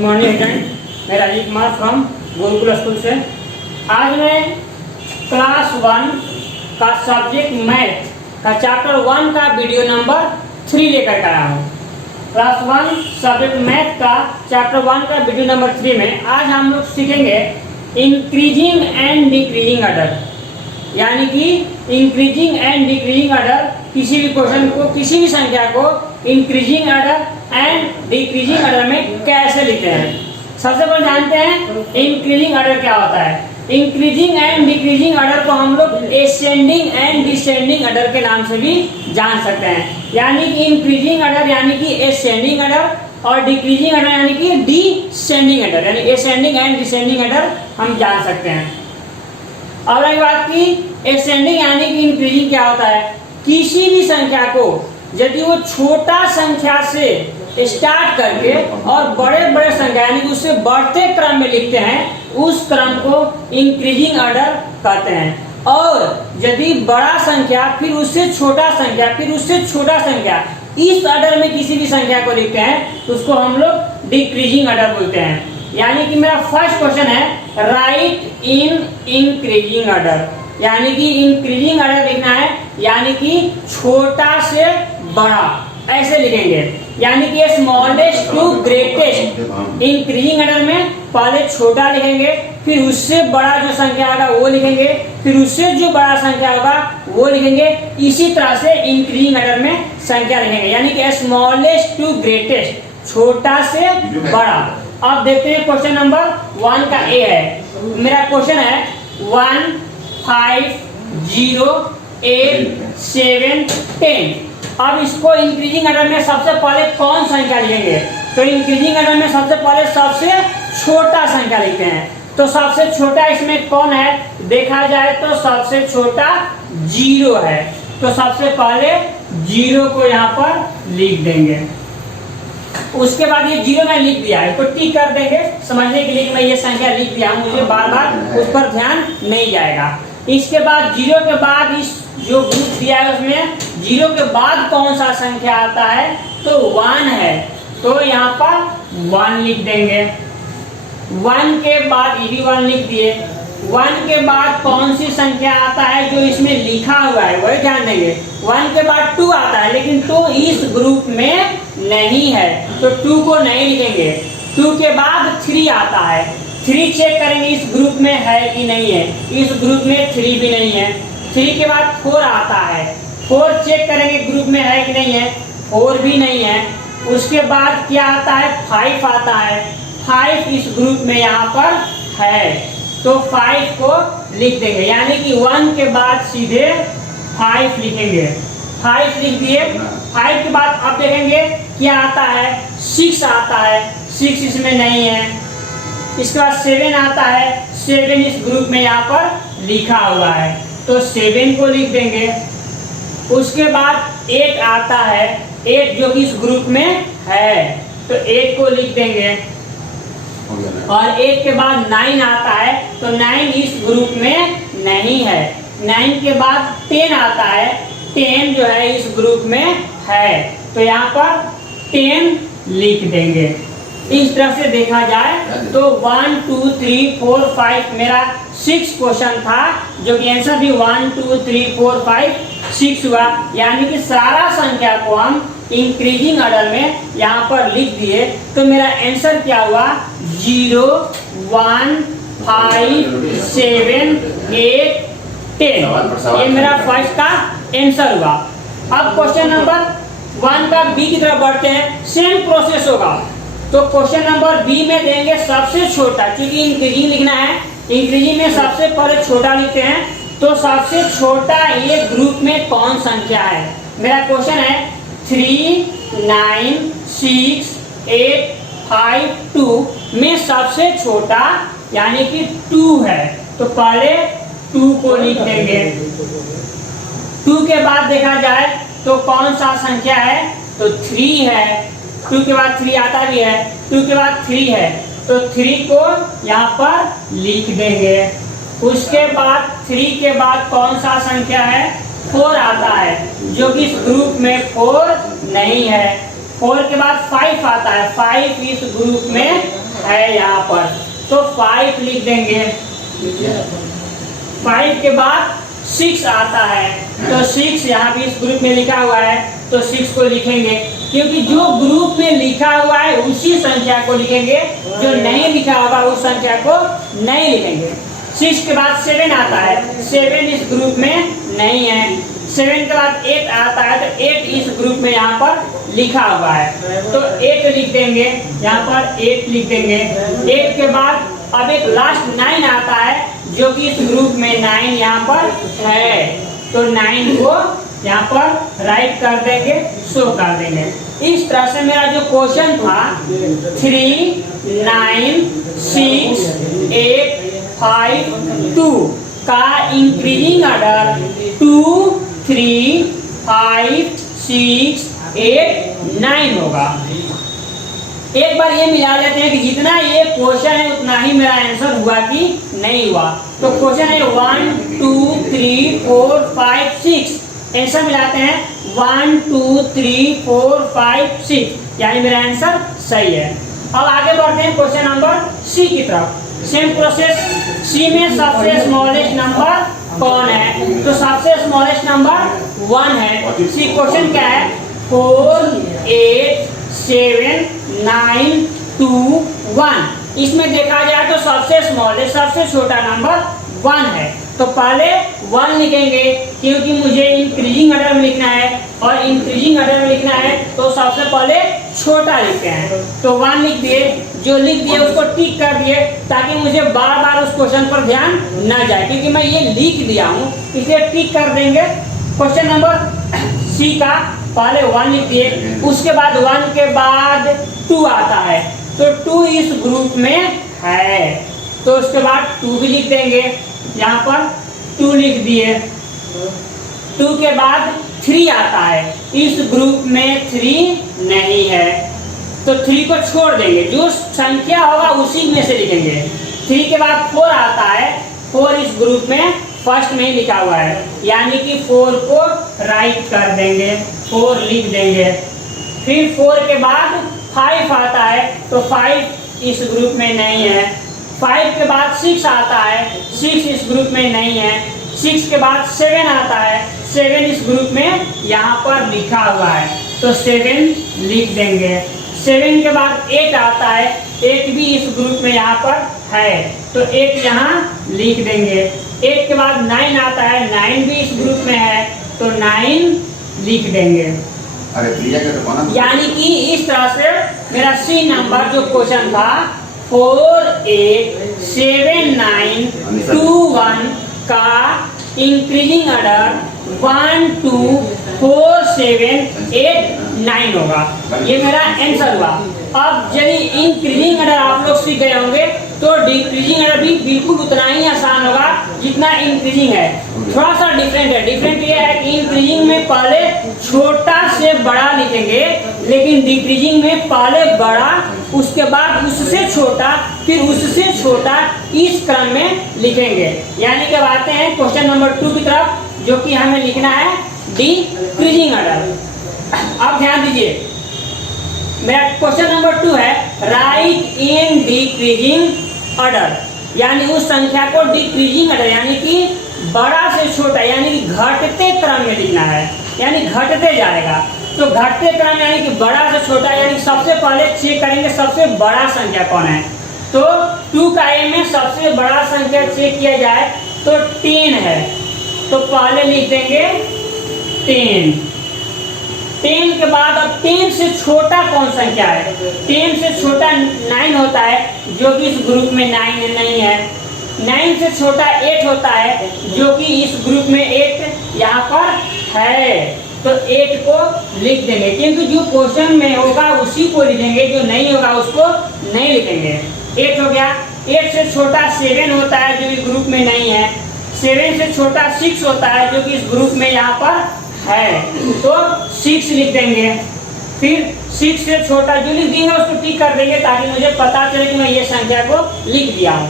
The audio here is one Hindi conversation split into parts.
मॉर्निंग फ्रेंड, मैं राजीव कुमार फ्रॉम गुरुकुल स्कूल से। आज मैं क्लास 1 का सब्जेक्ट मैथ का चैप्टर 1 का वीडियो नंबर 3 लेकर आया हूँ। क्लास 1 सब्जेक्ट मैथ का चैप्टर 1 का वीडियो नंबर 3 में आज हम लोग सीखेंगे इंक्रीजिंग एंड डिक्रीजिंग ऑर्डर, यानी कि इंक्रीजिंग एंड डिक्रीजिंग ऑर्डर किसी भी क्वेश्चन को, किसी भी संख्या को increasing order and decreasing order में कैसे लिखते हैं। सबसे पहले जानते हैं इंक्रीजिंग ऑर्डर क्या होता है। इंक्रीजिंग एंड डिक्रीजिंग ऑर्डर को हम लोग एसेंडिंग एंड डिसेंडिंग ऑर्डर के नाम से भी जान सकते हैं। यानी कि इंक्रीजिंग ऑर्डर यानी कि एसेंडिंग ऑर्डर और डिक्रीजिंग ऑर्डर यानी कि डिसेंडिंग ऑर्डर, यानी एसेंडिंग एंड डिसेंडिंग ऑर्डर हम जान सकते हैं। और एक बात की एसेंडिंग यानी कि इंक्रीजिंग क्या होता है, किसी भी संख्या को यदि वो छोटा संख्या से स्टार्ट करके और बड़े बड़े संख्या यानी कि उससे बढ़ते क्रम में लिखते हैं, उस क्रम को इंक्रीजिंग ऑर्डर कहते हैं। और यदि बड़ा संख्या फिर उससे छोटा संख्या फिर उससे छोटा संख्या इस ऑर्डर में किसी भी संख्या को लिखते हैं तो उसको हम लोग डिक्रीजिंग ऑर्डर बोलते हैं। यानी कि मेरा फर्स्ट क्वेश्चन है राइट इन इंक्रीजिंग ऑर्डर, यानी कि इंक्रीजिंग ऑर्डर लिखना है, यानी कि छोटा से बड़ा ऐसे लिखेंगे। यानी कि smallest to greatest increasing order में पहले छोटा लिखेंगे, फिर उससे बड़ा जो संख्या होगा वो लिखेंगे, फिर उससे जो बड़ा संख्या होगा वो लिखेंगे। इसी तरह से इंक्रीजिंग ऑर्डर में संख्या लिखेंगे, यानी कि स्मॉलेस्ट टू ग्रेटेस्ट, छोटा से बड़ा। अब देखते हैं क्वेश्चन नंबर 1 का ए है। मेरा क्वेश्चन है 1 5 0 8 7 10। अब इसको इंक्रीजिंग ऑर्डर में सबसे पहले कौन संख्या लिखेंगे, तो इंक्रीजिंग ऑर्डर में सबसे पहले सबसे छोटा संख्या लिखते हैं। तो सबसे छोटा इसमें कौन है, देखा जाए तो सबसे छोटा 0 है। तो सबसे पहले 0 को यहाँ पर लिख देंगे। उसके बाद ये 0 मैं लिख दिया है, इसको टिक कर देंगे समझने के लिए कि मैं ये संख्या लिख दिया हूँ, मुझे बार बार उस पर ध्यान नहीं जाएगा। इसके बाद 0 के बाद इस जो ग्रुप दिया है उसमें 0 के बाद कौन सा संख्या आता है, तो 1 है, तो यहाँ पर 1 लिख देंगे। 1 के बाद ये भी 1 लिख दिए। 1 के बाद कौन सी संख्या आता है जो इसमें लिखा हुआ है वही ध्यान देंगे। 1 के बाद 2 आता है, लेकिन 2 इस ग्रुप में नहीं है तो 2 को नहीं लिखेंगे। 2 के बाद 3 आता है, 3 चेक करेंगे इस ग्रुप में है कि नहीं है, इस ग्रुप में 3 भी नहीं है। 3 के बाद 4 आता है, 4 चेक करेंगे ग्रुप में है कि नहीं है, 4 भी नहीं है। उसके बाद क्या आता है, 5 आता है, 5 इस ग्रुप में यहाँ पर है, तो 5 को लिख देंगे। यानी कि 1 के बाद सीधे 5 लिखेंगे। 5 लिख दिए। 5 के बाद अब देखेंगे क्या आता है, 6 आता है, 6 इसमें नहीं है। इसके बाद 7 आता है, 7 इस ग्रुप में यहाँ पर लिखा हुआ है, तो 7 को लिख देंगे। उसके बाद 8 आता है, 8 जो कि इस ग्रुप में है, तो 8 को लिख देंगे। और 8 के बाद 9 आता है, तो 9 इस ग्रुप में नहीं है। 9 के बाद 10 आता है, 10 जो है इस ग्रुप में है, तो यहाँ पर 10 लिख देंगे। इस तरह से देखा जाए तो 1 2 3 4 5 मेरा 6 क्वेश्चन था, जो कि आंसर भी 1 2 3 4 5 6 हुआ। यानी कि सारा संख्या को हम इंक्रीजिंग ऑर्डर में यहाँ पर लिख दिए, तो मेरा आंसर क्या हुआ, 0 1 5 7 8 10। ये मेरा फर्स्ट का आंसर हुआ। अब क्वेश्चन नंबर 1 का बी की तरफ बढ़ते हैं, सेम प्रोसेस होगा। तो क्वेश्चन नंबर बी में देंगे सबसे छोटा, क्योंकि इंक्रीजिंग लिखना है, इंक्रीजिंग में सबसे पहले छोटा लिखते हैं, तो सबसे छोटा ये ग्रुप में कौन संख्या है। मेरा क्वेश्चन है 3 9 6 8 5 2 में सबसे छोटा यानी कि 2 है, तो पहले 2 को लिख देंगे। 2 के बाद देखा जाए तो कौन सा संख्या है, तो 3 है। 2 के बाद 3 आता भी है, 2 के बाद 3 है, तो 3 को यहाँ पर लिख देंगे। उसके बाद 3 के बाद कौन सा संख्या है, 4 आता है, जो कि इस ग्रुप में 4 नहीं है। 4 के बाद 5 आता है, 5 इस ग्रुप में है यहाँ पर, तो 5 लिख देंगे। 5 के बाद 6 आता है, तो 6 यहाँ भी इस ग्रुप में लिखा हुआ है, तो 6 को लिखेंगे, क्योंकि जो ग्रुप में लिखा हुआ है उसी संख्या को लिखेंगे, जो नहीं लिखा होगा उस संख्या को नहीं लिखेंगे। 6 के बाद 7 आता है, 7 इस ग्रुप में नहीं है। 7 के बाद 8 आता है, तो 8 इस ग्रुप में यहाँ पर लिखा हुआ है, तो 8 लिख देंगे, यहाँ पर 8 लिख देंगे। 8 के बाद अब एक लास्ट 9 आता है, जो कि इस ग्रुप में 9 यहाँ पर है, तो 9 को यहाँ पर राइट कर देंगे, शो कर देंगे। इस तरह से मेरा जो क्वेश्चन था 3, 9, 6, 8, 5, 2 का इंक्रीजिंग ऑर्डर 2, 3, 5, 6, 8, 9 होगा। एक बार ये मिला लेते हैं कि जितना ये क्वेश्चन है उतना ही मेरा आंसर हुआ कि नहीं हुआ। तो क्वेश्चन है 1, 2, 3, 4, 5, 6, आंसर मिलाते हैं 1, 2, 3, 4, 5, 6, यानी मेरा आंसर सही है। अब आगे बढ़ते हैं क्वेश्चन नंबर सी की तरफ। सेम प्रोसेस, सी में सबसे स्मॉलेस्ट नंबर कौन है? तो सबसे स्मॉलेस्ट नंबर 1 है। सी क्वेश्चन क्या है? 4, 8, 7, 9, 2, 1। इसमें देखा जाए तो सबसे स्मॉलेस्ट, सबसे छोटा नंबर 1 है, तो पहले 1 लिखेंगे, क्योंकि मुझे इंक्रीजिंग ऑर्डर में लिखना है, और इंक्रीजिंग ऑर्डर में लिखना है तो सबसे पहले छोटा लिखते हैं, तो 1 लिख दिए। जो लिख दिए उसको टिक कर दिए, ताकि मुझे बार बार उस क्वेश्चन पर ध्यान न जाए, क्योंकि मैं ये लिख दिया हूँ, इसलिए टिक कर देंगे। क्वेश्चन नंबर सी का पहले 1 लिख दिए, उसके बाद 1 के बाद 2 आता है, तो 2 इस ग्रुप में है, तो उसके बाद 2 भी लिख देंगे, यहाँ पर 2 लिख दिए। 2 के बाद 3 आता है, इस ग्रुप में 3 नहीं है, तो 3 को छोड़ देंगे, जो संख्या होगा उसी में से लिखेंगे। 3 के बाद 4 आता है, 4 इस ग्रुप में फर्स्ट में ही लिखा हुआ है, यानी कि 4 को राइट कर देंगे, 4 लिख देंगे। फिर 4 के बाद 5 आता है, तो 5 इस ग्रुप में नहीं है। 5 के बाद 6 आता है, 6 इस ग्रुप में नहीं है। 6 के बाद 7 आता है, 7 इस ग्रुप में यहाँ पर लिखा हुआ है, तो 7 लिख देंगे। 7 के बाद 8 आता है, 8 भी इस ग्रुप में यहाँ पर है, तो 8 यहाँ लिख देंगे। 8 के बाद 9 आता है, 9 भी इस ग्रुप में है, तो 9 लिख देंगे। यानी कि इस तरह से मेरा सी नंबर जो क्वेश्चन था 4, 8, 7, 9, 2, 1 का इंक्रीजिंग ऑर्डर 1, 2, 4, 7, 8, 9 होगा। ये मेरा आंसर हुआ। अब यदि इंक्रीजिंग ऑर्डर आप लोग सीख गए होंगे, तो डिक्रीजिंग ऑर्डर भी बिल्कुल उतना ही आसान होगा जितना इंक्रीजिंग है। थोड़ा सा डिफरेंट है। डिफरेंट ये है कि इंक्रीजिंग में पहले छोटा से बड़ा लिखेंगे, लेकिन डिक्रीजिंग में पहले बड़ा, उसके बाद उससे छोटा, फिर उससे छोटा, इस क्रम में लिखेंगे। यानी कि आते हैं क्वेश्चन नंबर 2 की तरफ, जो कि हमें लिखना है डिक्रीजिंग ऑर्डर। अब ध्यान दीजिए, मेरा क्वेश्चन नंबर 2 है राइट इन डिक्रीजिंग ऑर्डर, यानी उस संख्या को डिक्रीजिंग ऑर्डर यानी कि बड़ा से छोटा, यानी कि घटते क्रम में लिखना है, यानी घटते जाएगा। तो घटते क्रम यानी कि बड़ा से छोटा, यानी कि सबसे पहले चेक करेंगे सबसे बड़ा संख्या कौन है। तो 2 का ए में सबसे बड़ा संख्या चेक किया जाए तो 10 है, तो पहले लिख देंगे 10। 10 के बाद अब 10 से छोटा कौन संख्या है? 10 से छोटा 9 होता है, जो कि इस ग्रुप में 9 नहीं है। 9 से छोटा 8 होता है, जो कि इस ग्रुप में 8 यहाँ पर है, तो 8 को लिख देंगे, क्योंकि जो क्वेश्चन में होगा उसी को लिखेंगे, जो नहीं होगा उसको नहीं लिखेंगे। 8 हो गया। 8 से छोटा 7 होता है, जो इस ग्रुप में नहीं है। 7 से छोटा 6 होता है, जो कि इस ग्रुप में यहाँ पर है, तो 6 लिख देंगे। फिर 6 से छोटा जो लिख देंगे उसको टिक कर देंगे, ताकि मुझे पता चले कि मैं ये संख्या को लिख दिया हूँ।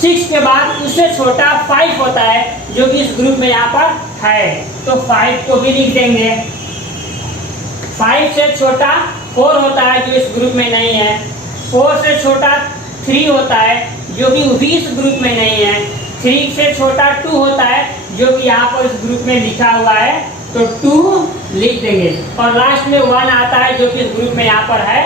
6 के बाद उससे छोटा 5 होता है, जो कि इस ग्रुप में यहाँ पर है, तो 5 को भी लिख देंगे। 5 से छोटा 4 होता है, जो इस ग्रुप में नहीं है। 4 से छोटा 3 होता है जो कि भी इस ग्रुप में नहीं है। 3 से छोटा 2 होता है जो कि यहाँ पर इस ग्रुप में लिखा हुआ है, तो 2 लिख देंगे। और लास्ट में 1 आता है जो कि इस ग्रुप में यहाँ पर है,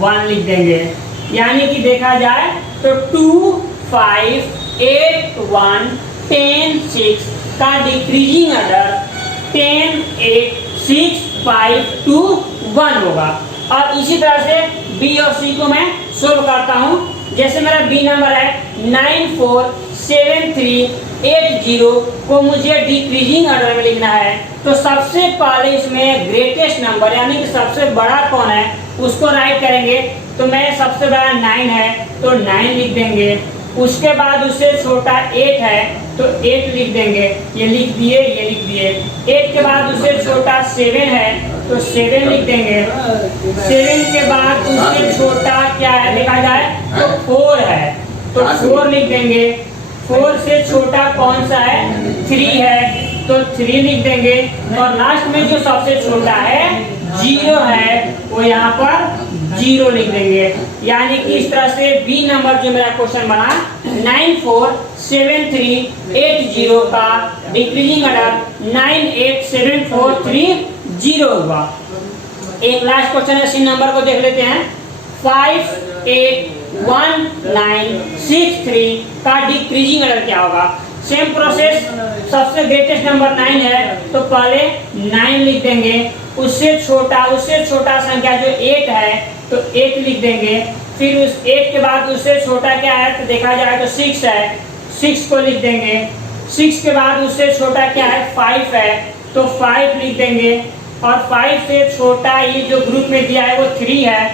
1 लिख देंगे। यानी कि देखा जाए तो 2, 5, 8, 1, 10, 6 का डिक्रीजिंग ऑर्डर 10, 8, 6, 5, 2, 1 होगा। और इसी तरह से बी और सी को मैं सोल्व करता हूँ। जैसे मेरा बी नंबर है 947380 को मुझे डिक्रीजिंग ऑर्डर में लिखना है, तो सबसे पहले इसमें ग्रेटेस्ट नंबर यानी कि सबसे बड़ा कौन है उसको राइट करेंगे। तो मैं सबसे बड़ा 9 है तो 9 लिख देंगे। उसके बाद उससे छोटा 8 है तो 8 लिख देंगे, ये लिख दिए, ये लिख दिए। 8 के बाद उससे छोटा 7 है तो 7 लिख देंगे। 7 के बाद उससे छोटा क्या है देखा जाए तो 4 है तो 4 लिख देंगे। 4 से छोटा कौन सा है 3 है तो 3 लिख देंगे। और लास्ट में जो सबसे छोटा है 0 है वो यहाँ पर 0 लिख देंगे। यानी कि इस तरह से बी नंबर जो मेरा क्वेश्चन बना 947380 का डिक्रीजिंग ऑर्डर 98743 हुआ। एक लास्ट क्वेश्चन है, सी नंबर को देख लेते हैं। 581963 का डिक्रीजिंग ऑर्डर क्या होगा। सेम प्रोसेस, सबसे ग्रेटेस्ट नंबर 9 है तो पहले 9 लिख देंगे। उससे छोटा संख्या जो 8 है तो 8 लिख देंगे। फिर उस 8 के बाद उससे छोटा क्या है तो देखा जाए तो 6 है, 6 को लिख देंगे। 6 के बाद उससे छोटा क्या है 5 है तो 5 लिख देंगे। और 5 से छोटा ये जो ग्रुप में दिया है वो 3 है,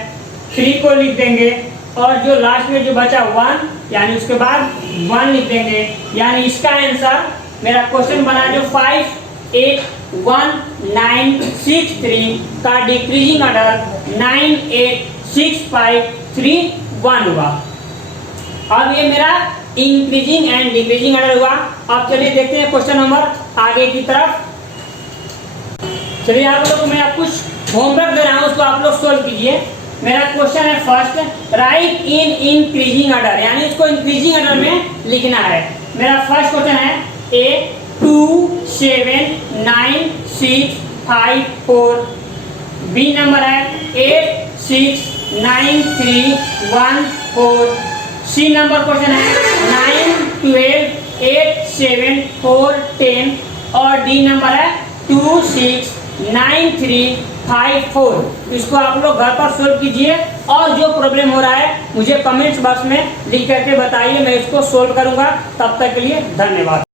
3 को लिख देंगे। और जो लास्ट में जो बचा 1 यानी उसके बाद 1 लिख देंगे। यानी इसका आंसर मेरा क्वेश्चन बना जो 581963 का डिक्रीजिंग ऑर्डर 98653 हुआ। अब ये मेरा इंक्रीजिंग एंड डिक्रीजिंग ऑर्डर हुआ। अब चलिए देखते हैं क्वेश्चन नंबर आगे की तरफ। चलिए आप लोग मैं कुछ होमवर्क दे रहा हूँ, उसको आप लोग सोल्व कीजिए। मेरा क्वेश्चन है first, right in increasing order, यानी इसको इंक्रीजिंग ऑर्डर में लिखना है। मेरा फर्स्ट क्वेश्चन है 8279654। बी नंबर है 869314। सी नंबर क्वेश्चन है 9128741 और डी नंबर है 269354। इसको आप लोग घर पर सोल्व कीजिए और जो प्रॉब्लम हो रहा है मुझे कमेंट्स बॉक्स में लिख करके बताइए, मैं इसको सोल्व करूंगा। तब तक के लिए धन्यवाद।